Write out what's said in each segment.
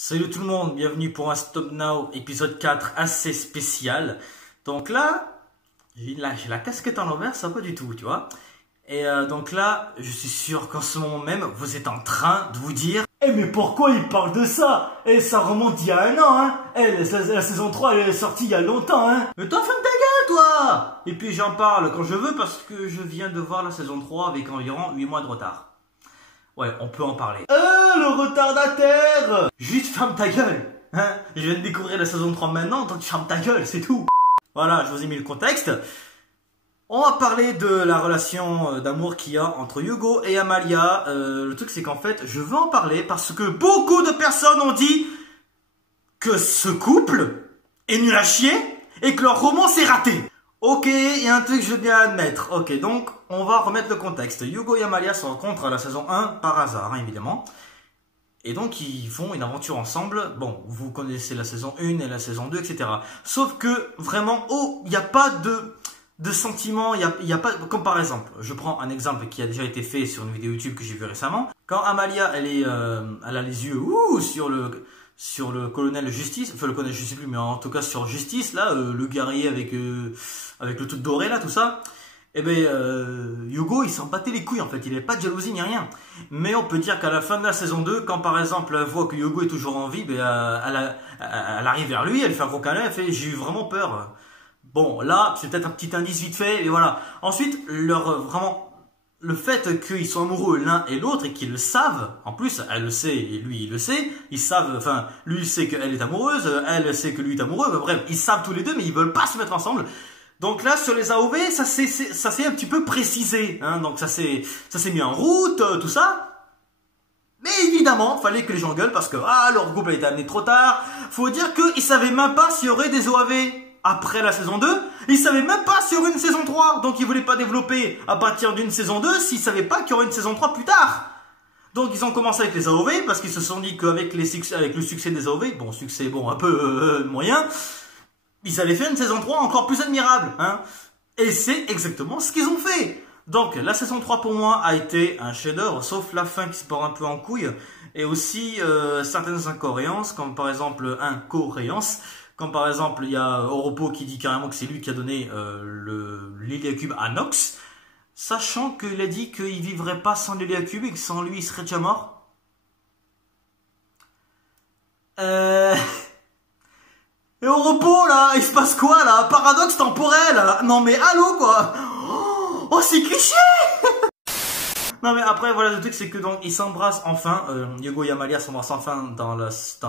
Salut tout le monde, bienvenue pour un Stop Now épisode 4 assez spécial. Donc là, j'ai la casquette à l'envers, ça pas du tout, tu vois. Et donc là, je suis sûr qu'en ce moment même, vous êtes en train de vous dire: Eh mais pourquoi il parle de ça? Eh, ça remonte il y a un an, hein. Eh, la saison 3 elle est sortie il y a longtemps, hein. Mais toi, ferme ta gueule, toi! Et puis j'en parle quand je veux parce que je viens de voir la saison 3 avec environ 8 mois de retard. Ouais, on peut en parler. Le retardataire! Juste ferme ta gueule, hein. Je viens de découvrir la saison 3 maintenant, donc ferme ta gueule, c'est tout. Voilà, je vous ai mis le contexte. On va parler de la relation d'amour qu'il y a entre Hugo et Amalia. Le truc c'est qu'en fait, je veux en parler parce que beaucoup de personnes ont dit que ce couple est nul à chier et que leur romance est raté. Ok, il y a un truc que je veux bien admettre. Ok, donc on va remettre le contexte. Hugo et Amalia se rencontrent à la saison 1 par hasard, hein, évidemment. Et donc ils font une aventure ensemble. Bon, vous connaissez la saison 1 et la saison 2, etc. Sauf que vraiment, il n'y a pas de sentiments, il y a pas, comme par exemple, je prends un exemple qui a déjà été fait sur une vidéo YouTube que j'ai vu récemment. Quand Amalia, elle a les yeux sur le colonel Justice, enfin le colonel je sais plus, mais en tout cas sur Justice, là, le guerrier avec le truc doré là, tout ça. Eh ben, Hugo, il s'en battait les couilles en fait, il n'avait pas de jalousie ni rien. Mais on peut dire qu'à la fin de la saison 2, quand par exemple elle voit que Hugo est toujours en vie, ben, elle arrive vers lui, elle fait un gros câlin, elle fait: j'ai eu vraiment peur. Bon, là, c'est peut-être un petit indice vite fait, et voilà. Ensuite, le fait qu'ils soient amoureux l'un et l'autre et qu'ils le savent, en plus, elle le sait et lui il le sait, ils savent, enfin, lui sait qu'elle est amoureuse, elle sait que lui est amoureux, mais bref, ils savent tous les deux, mais ils veulent pas se mettre ensemble. Donc là, sur les AOV, ça s'est un petit peu précisé, hein, donc ça s'est mis en route, tout ça. Mais évidemment, fallait que les gens gueulent parce que, leur couple a été amené trop tard. Faut dire qu'ils savaient même pas s'il y aurait des OAV après la saison 2, ils savaient même pas s'il y aurait une saison 3, donc ils voulaient pas développer à partir d'une saison 2 s'ils savaient pas qu'il y aurait une saison 3 plus tard. Donc ils ont commencé avec les AOV parce qu'ils se sont dit qu'avec le succès des AOV, bon succès bon un peu moyen, ils allaient faire une saison 3 encore plus admirable, hein. Et c'est exactement ce qu'ils ont fait. Donc la saison 3 pour moi a été un chef-d'œuvre, sauf la fin qui se part un peu en couille, et aussi certaines incohérences, comme par exemple comme par exemple, il y a Oropo qui dit carrément que c'est lui qui a donné l'héliacube à Nox, sachant qu'il a dit qu'il vivrait pas sans l'héliacube et que sans lui il serait déjà mort. Et Oropo là, il se passe quoi là? Paradoxe temporel là. Non mais allô quoi. Oh c'est cliché. Non mais après voilà, le truc c'est que donc ils s'embrassent enfin, Hugo et Amalia s'embrassent enfin dans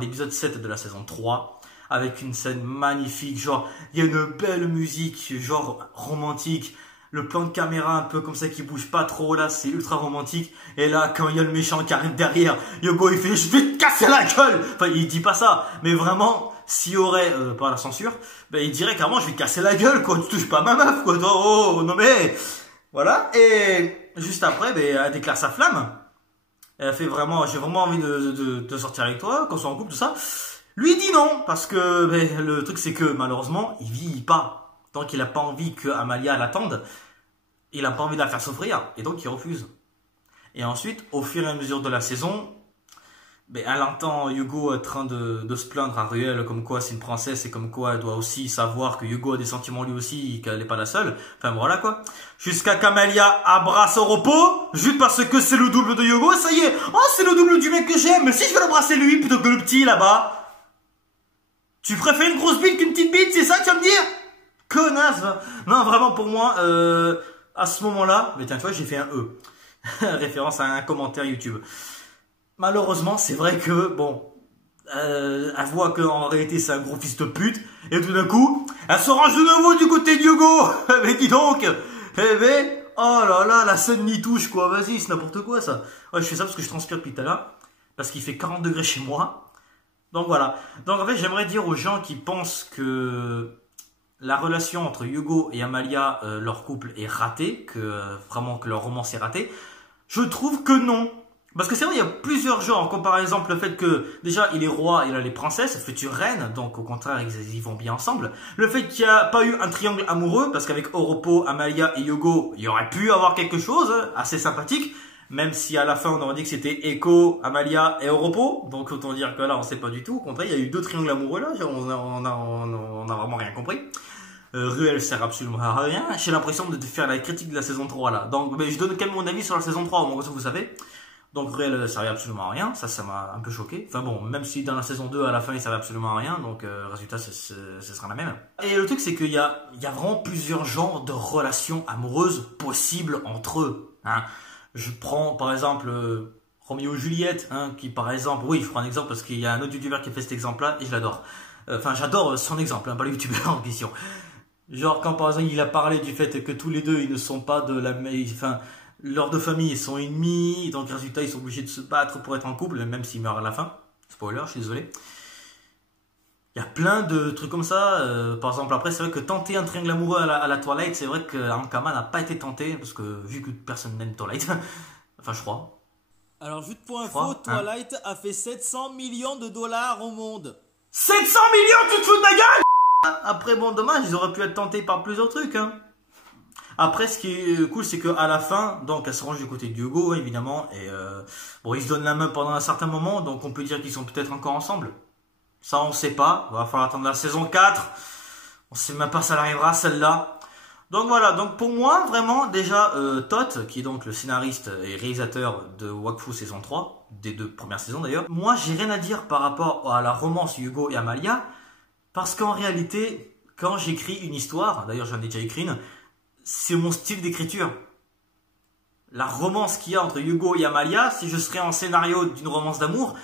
l'épisode 7 de la saison 3. Avec une scène magnifique, genre, il y a une belle musique, genre, romantique. Le plan de caméra un peu comme ça qui bouge pas trop, là, c'est ultra romantique. Et là, quand il y a le méchant qui arrive derrière, Hugo il fait: je vais te casser la gueule. Enfin, il dit pas ça, mais vraiment, s'il y aurait, pas la censure, ben il dirait carrément: je vais te casser la gueule, quoi, tu touches pas ma meuf, quoi. Oh, non mais, voilà. Et juste après, ben, elle déclare sa flamme. Elle fait vraiment: j'ai vraiment envie de sortir avec toi, qu'on soit en couple, tout ça. Lui dit non, parce que le truc c'est que malheureusement, il vit pas. Donc il a pas envie que Amalia l'attende, il a pas envie de la faire souffrir, et donc il refuse. Et ensuite, au fur et à mesure de la saison, elle entend Hugo en train de se plaindre à Ruel, comme quoi c'est une princesse, et comme quoi elle doit aussi savoir que Hugo a des sentiments lui aussi, et qu'elle n'est pas la seule. Enfin voilà quoi. Jusqu'à qu'Amalia abrace Oropo, juste parce que c'est le double de Hugo, ça y est. Oh, c'est le double du mec que j'aime, mais si je vais l'embrasser lui plutôt que le petit là-bas. Tu préfères une grosse bite qu'une petite bite, c'est ça que tu vas me dire? Connasse, va. Non, vraiment pour moi, à ce moment-là, mais tiens, tu vois, j'ai fait un E. Référence à un commentaire YouTube. Malheureusement, c'est vrai que, bon, elle voit qu'en réalité c'est un gros fils de pute, et tout d'un coup, elle se range de nouveau du côté de Hugo. Mais dis donc, oh là là, la scène n'y touche quoi, vas-y, c'est n'importe quoi ça. Ouais, je fais ça parce que je transpire depuis tout à l'heure, parce qu'il fait 40 degrés chez moi. Donc voilà. Donc en fait, j'aimerais dire aux gens qui pensent que la relation entre Hugo et Amalia, leur couple est raté, vraiment que leur romance est ratée, je trouve que non. Parce que c'est vrai, il y a plusieurs genres, comme par exemple le fait que déjà il est roi, il a les princesses, futures reines, donc au contraire ils vont bien ensemble. Le fait qu'il n'y a pas eu un triangle amoureux, parce qu'avec Oropo, Amalia et Hugo, il y aurait pu avoir quelque chose assez sympathique. Même si à la fin on aurait dit que c'était Echo, Amalia et Oropo. Donc autant dire que là on sait pas du tout. Au contraire, il y a eu 2 triangles amoureux là, on a vraiment rien compris. Ruel sert absolument à rien. J'ai l'impression de faire la critique de la saison 3 là. Donc mais je donne quand même mon avis sur la saison 3, au moins que vous savez. Donc Ruel servait absolument à rien, ça m'a un peu choqué. Enfin bon, même si dans la saison 2 à la fin il servait absolument à rien, donc résultat ce sera la même. Et le truc c'est qu'il y a vraiment plusieurs genres de relations amoureuses possibles entre eux. Hein. Je prends par exemple Roméo et Juliette, hein, qui par exemple, oui je prends un exemple parce qu'il y a un autre youtubeur qui a fait cet exemple là et je l'adore. Enfin j'adore son exemple, hein, pas le youtubeur en question. Genre quand par exemple il a parlé du fait que tous les deux ils ne sont pas de la même... Enfin, leurs 2 familles sont ennemies, donc résultat ils sont obligés de se battre pour être en couple, même s'ils meurent à la fin. Spoiler, je suis désolé. Il y a plein de trucs comme ça. Par exemple, après, c'est vrai que tenter un triangle amoureux à la Twilight, c'est vrai qu'Ankama n'a pas été tenté, parce que vu que personne n'aime Twilight, enfin je crois. Alors juste pour info, Twilight a fait 700 millions de dollars au monde. 700 millions, tu te fous de ma gueule! Après, bon, dommage, ils auraient pu être tentés par plusieurs trucs, hein. Après, ce qui est cool, c'est qu'à la fin, donc elle se range du côté de Hugo, évidemment, et bon, ils se donnent la main pendant un certain moment, donc on peut dire qu'ils sont peut-être encore ensemble. Ça, on sait pas. Il va falloir attendre la saison 4. On sait même pas si elle arrivera, celle-là. Donc voilà, donc pour moi, vraiment, déjà, Tot, qui est donc le scénariste et réalisateur de Wakfu saison 3, des 2 premières saisons d'ailleurs, moi, j'ai rien à dire par rapport à la romance Hugo et Amalia, parce qu'en réalité, quand j'écris une histoire, d'ailleurs j'en ai déjà écrit une, c'est mon style d'écriture. La romance qu'il y a entre Hugo et Amalia, si je serais en scénario d'une romance d'amour,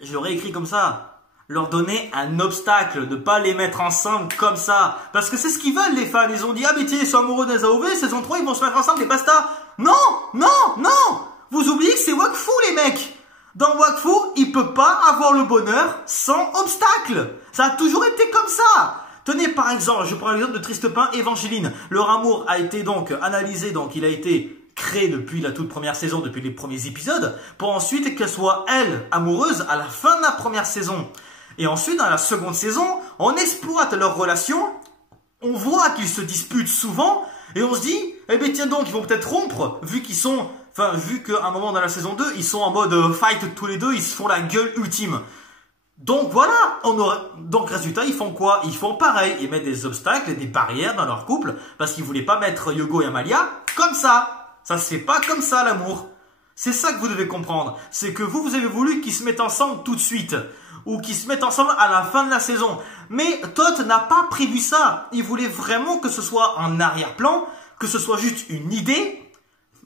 j'aurais écrit comme ça. Leur donner un obstacle, ne pas les mettre ensemble comme ça. Parce que c'est ce qu'ils veulent les fans. Ils ont dit, ah mais tiens, ils sont amoureux des AOV, saison 3, ils vont se mettre ensemble et basta. Non, non, non. Vous oubliez que c'est Wakfu les mecs. Dans Wakfu, il peut pas avoir le bonheur sans obstacle. Ça a toujours été comme ça. Tenez par exemple, je prends l'exemple de Tristepin et Evangeline. Leur amour a été donc analysé, donc il a été créé depuis la toute première saison, depuis les premiers épisodes, pour ensuite qu'elle soit, elle, amoureuse à la fin de la première saison. Et ensuite, dans la seconde saison, on exploite leur relation, on voit qu'ils se disputent souvent, et on se dit, eh bien tiens donc, ils vont peut-être rompre, vu qu'ils sont, enfin, vu qu'à un moment dans la saison 2, ils sont en mode fight tous les deux, ils se font la gueule ultime. Donc voilà, donc résultat, ils font quoi? Ils font pareil, ils mettent des obstacles et des barrières dans leur couple, parce qu'ils voulaient pas mettre Hugo et Amalia comme ça. Ça se fait pas comme ça l'amour. C'est ça que vous devez comprendre. C'est que vous avez voulu qu'ils se mettent ensemble tout de suite. Ou qu'ils se mettent ensemble à la fin de la saison. Mais Tot n'a pas prévu ça. Il voulait vraiment que ce soit en arrière-plan, que ce soit juste une idée.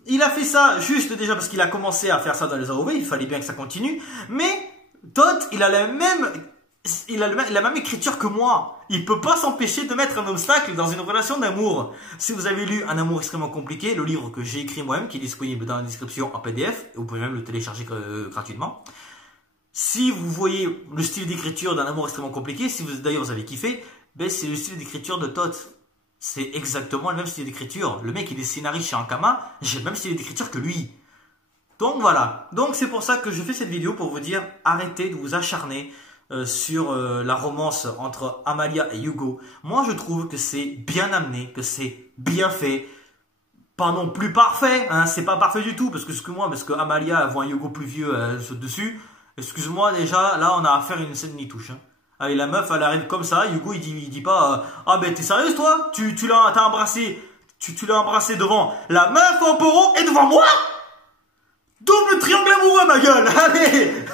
Il a fait ça juste déjà parce qu'il a commencé à faire ça dans les AOV, il fallait bien que ça continue. Mais Tot, il a la même écriture que moi. Il peut pas s'empêcher de mettre un obstacle dans une relation d'amour. Si vous avez lu Un amour extrêmement compliqué, le livre que j'ai écrit moi-même, qui est disponible dans la description en PDF, vous pouvez même le télécharger gratuitement. Si vous voyez le style d'écriture d'un amour extrêmement compliqué, si vous d'ailleurs vous avez kiffé, ben c'est le style d'écriture de Tot. C'est exactement le même style d'écriture. Le mec il est scénariste chez Ankama, j'ai le même style d'écriture que lui. Donc voilà. Donc c'est pour ça que je fais cette vidéo pour vous dire arrêtez de vous acharner sur la romance entre Amalia et Hugo. Moi je trouve que c'est bien amené, que c'est bien fait. Pas non plus parfait, hein, c'est pas parfait du tout parce que Amalia voit un Hugo plus vieux, elle saute dessus. Excuse-moi déjà, là on a affaire à une scène nitouche. Hein. Allez, la meuf elle arrive comme ça, Hugo il dit pas ah ben t'es sérieuse toi? T'as embrassé, tu l'as embrassé devant la meuf en poro et devant moi? Double triangle amoureux ma gueule. Allez.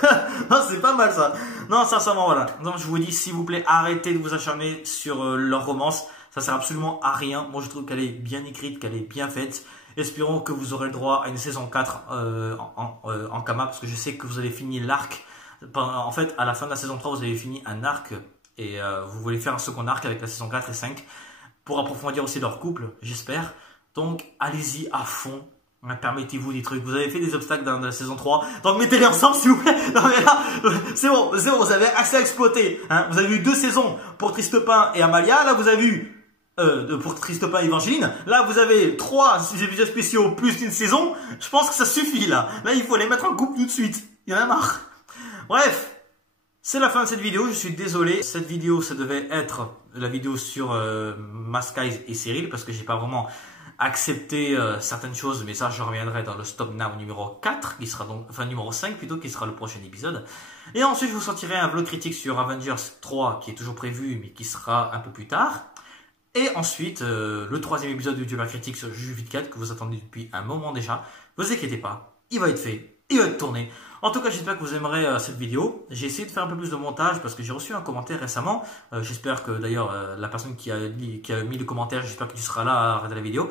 Non c'est pas mal ça. Non sincèrement voilà. Donc je vous dis s'il vous plaît arrêtez de vous acharner sur leur romance. Ça sert absolument à rien. Moi je trouve qu'elle est bien écrite, qu'elle est bien faite. Espérons que vous aurez le droit à une saison 4 en Kama, parce que je sais que vous avez fini l'arc. En fait, à la fin de la saison 3, vous avez fini un arc et vous voulez faire un second arc avec la saison 4 et 5 pour approfondir aussi leur couple, j'espère. Donc, allez-y à fond. Permettez-vous des trucs. Vous avez fait des obstacles dans la saison 3, donc mettez-les ensemble s'il vous plaît. Non mais là, c'est bon, vous avez assez exploité. Hein. Vous avez eu 2 saisons pour Tristepin et Amalia. Là, vous avez eu pour Tristepin et Evangeline. Là, vous avez 3 épisodes spéciaux plus une saison. Je pense que ça suffit là. Là, il faut les mettre en couple tout de suite. Il y en a marre. Bref, c'est la fin de cette vidéo. Je suis désolé. Cette vidéo, ça devait être la vidéo sur Mask Eyes et Cyril parce que j'ai pas vraiment accepter certaines choses, mais ça je reviendrai dans le Stop Now numéro 4, qui sera donc, enfin numéro 5 plutôt, qui sera le prochain épisode. Et ensuite je vous sortirai un vlog critique sur Avengers 3 qui est toujours prévu mais qui sera un peu plus tard. Et ensuite le troisième épisode du YouTuber critique sur Juju 4 que vous attendez depuis un moment déjà. Vous inquiétez pas, il va être fait, il va être tourné. En tout cas, j'espère que vous aimerez cette vidéo. J'ai essayé de faire un peu plus de montage parce que j'ai reçu un commentaire récemment. J'espère que d'ailleurs la personne qui a mis le commentaire, j'espère que tu seras là à regarder la vidéo.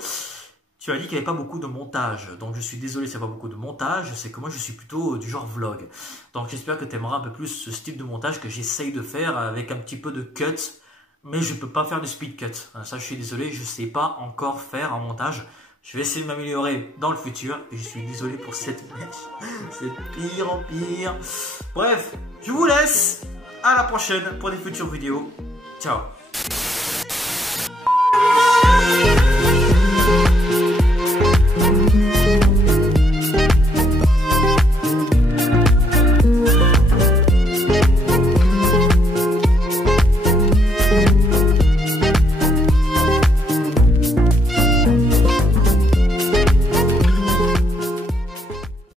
Tu as dit qu'il n'y avait pas beaucoup de montage. Donc je suis désolé s'il n'y a pas beaucoup de montage. C'est que moi je suis plutôt du genre vlog. Donc j'espère que tu aimeras un peu plus ce style de montage que j'essaye de faire avec un petit peu de cut. Mais je ne peux pas faire du speed cut. Ça je suis désolé, je ne sais pas encore faire un montage. Je vais essayer de m'améliorer dans le futur. Et je suis désolé pour cette mèche. C'est de pire en pire. Bref, je vous laisse. À la prochaine pour des futures vidéos. Ciao.